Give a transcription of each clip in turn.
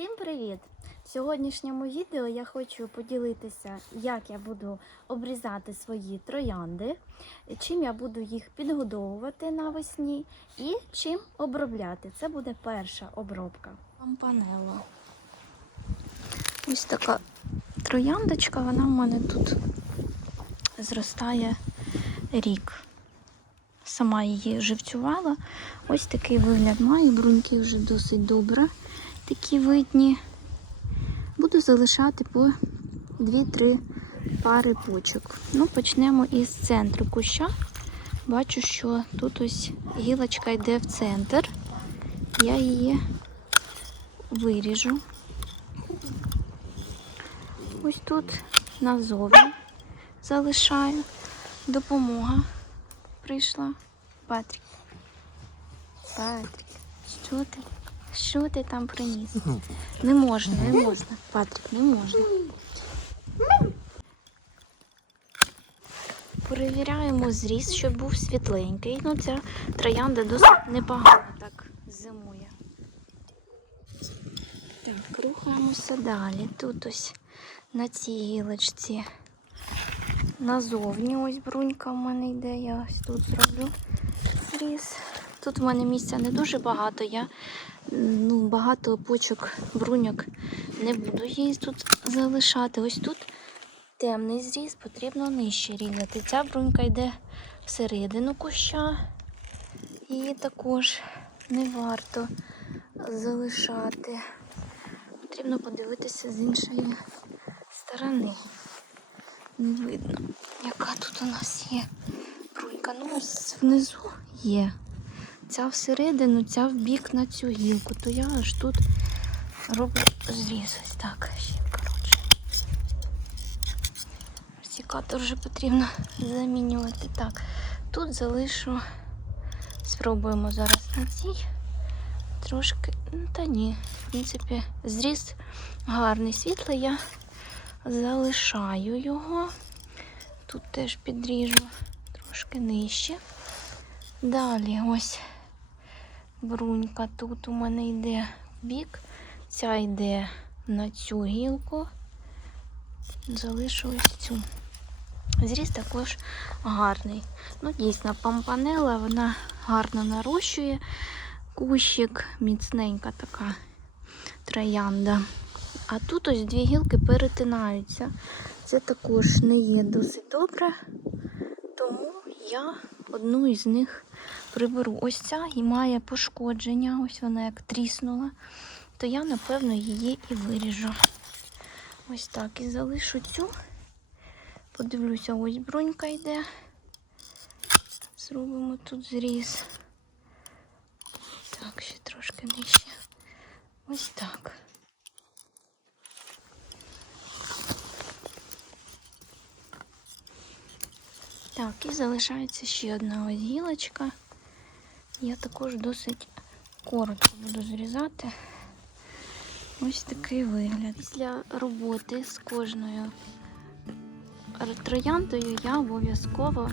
Всім привіт! В сьогоднішньому відео я хочу поділитися, як я буду обрізати свої троянди, чим я буду їх підгодовувати навесні і чим обробляти. Це буде перша обробка. Пампанело. Ось така трояндочка, вона в мене тут зростає рік. Сама її живцювала. Ось такий вигляд має. Бруньки вже досить добре такі видні. Буду залишати по 2-3 пари почок. Ну, почнемо із центру куща. Бачу, що тут ось гілочка йде в центр. Я її виріжу. Ось тут назовні залишаю. Допомога прийшла. Патрік. Патрік, що ти? Що ти там приніс? Не можна, не можна. Патрік, не можна. Перевіряємо зріст, щоб був світленький. Ну, ця троянда досить непогано так зимує. Так, рухаємося далі. Тут ось на цій гілочці назовні ось брунька в мене йде. Я ось тут зроблю зріз. Тут в мене місця не дуже багато. Я ну, багато почок, бруньок не буду її тут залишати. Ось тут темний зріз, потрібно нижче різати. Ця брунька йде всередину куща. Її також не варто залишати. Потрібно подивитися з іншої сторони. Не видно, яка тут у нас є брунька. Ну, ось внизу є. Ця всередину, ця в бік на цю гілку, то я аж тут роблю зріз. Ось так. Коротше. Секатор вже потрібно замінювати. Так, тут залишу, спробуємо зараз на цій. Трошки, ну та ні, в принципі, зріз гарний світлий, я залишаю його. Тут теж підріжу трошки нижче. Далі ось брунька тут у мене йде в бік, ця йде на цю гілку. Залишу ось цю. Зріст також гарний. Ну, дійсно, пампанела, вона гарно нарощує кущик, міцненька така троянда. А тут ось дві гілки перетинаються. Це також не є досить добре, тому я одну із них приберу. Ось ця і має пошкодження, ось вона як тріснула, то я, напевно, її і виріжу. Ось так. І залишу цю. Подивлюся, ось брунька йде. Зробимо тут зріз. Так, ще трошки нижче. Ось так. Так, і залишається ще одна ось гілочка. Я також досить коротко буду зрізати. Ось такий вигляд. Після роботи з кожною трояндою я обов'язково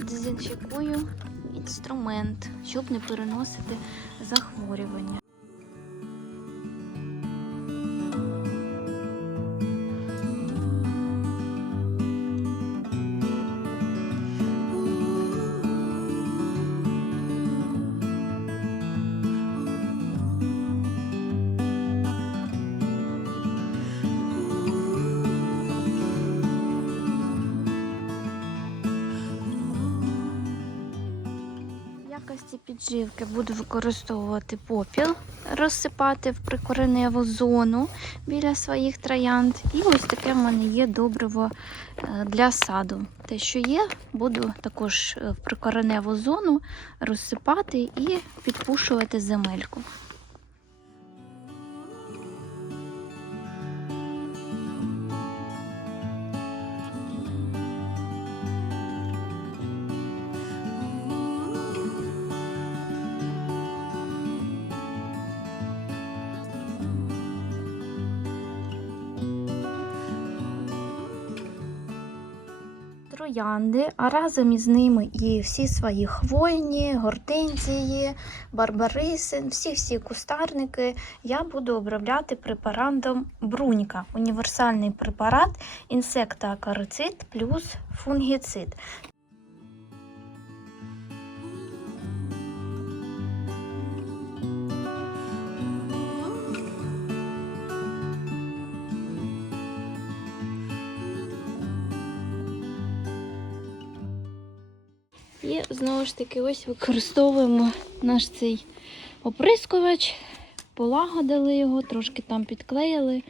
дезінфікую інструмент, щоб не переносити захворювання. В якості підживки буду використовувати попіл, розсипати в прикореневу зону біля своїх троянд. І ось таке в мене є добриво е, для саду. Те, що є, буду також е, в прикореневу зону розсипати і підпушувати земельку. Троянди, а разом із ними і всі свої хвойні, гортензії, барбариси, всі-всі кустарники я буду обробляти препарантом Брунька. Універсальний препарат інсектоакарицид плюс фунгіцид. І знову ж таки ось використовуємо наш цей оприскувач, полагодили його, трошки там підклеїли.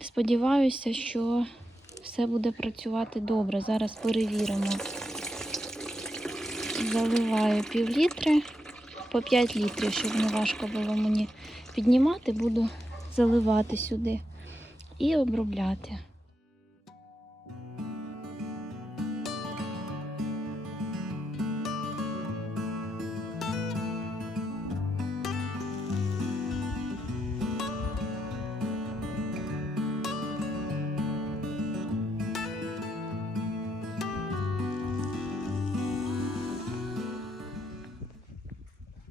Сподіваюся, що все буде працювати добре. Зараз перевіримо. Заливаю пів літри по 5 літрів, щоб не важко було мені піднімати, буду заливати сюди і обробляти.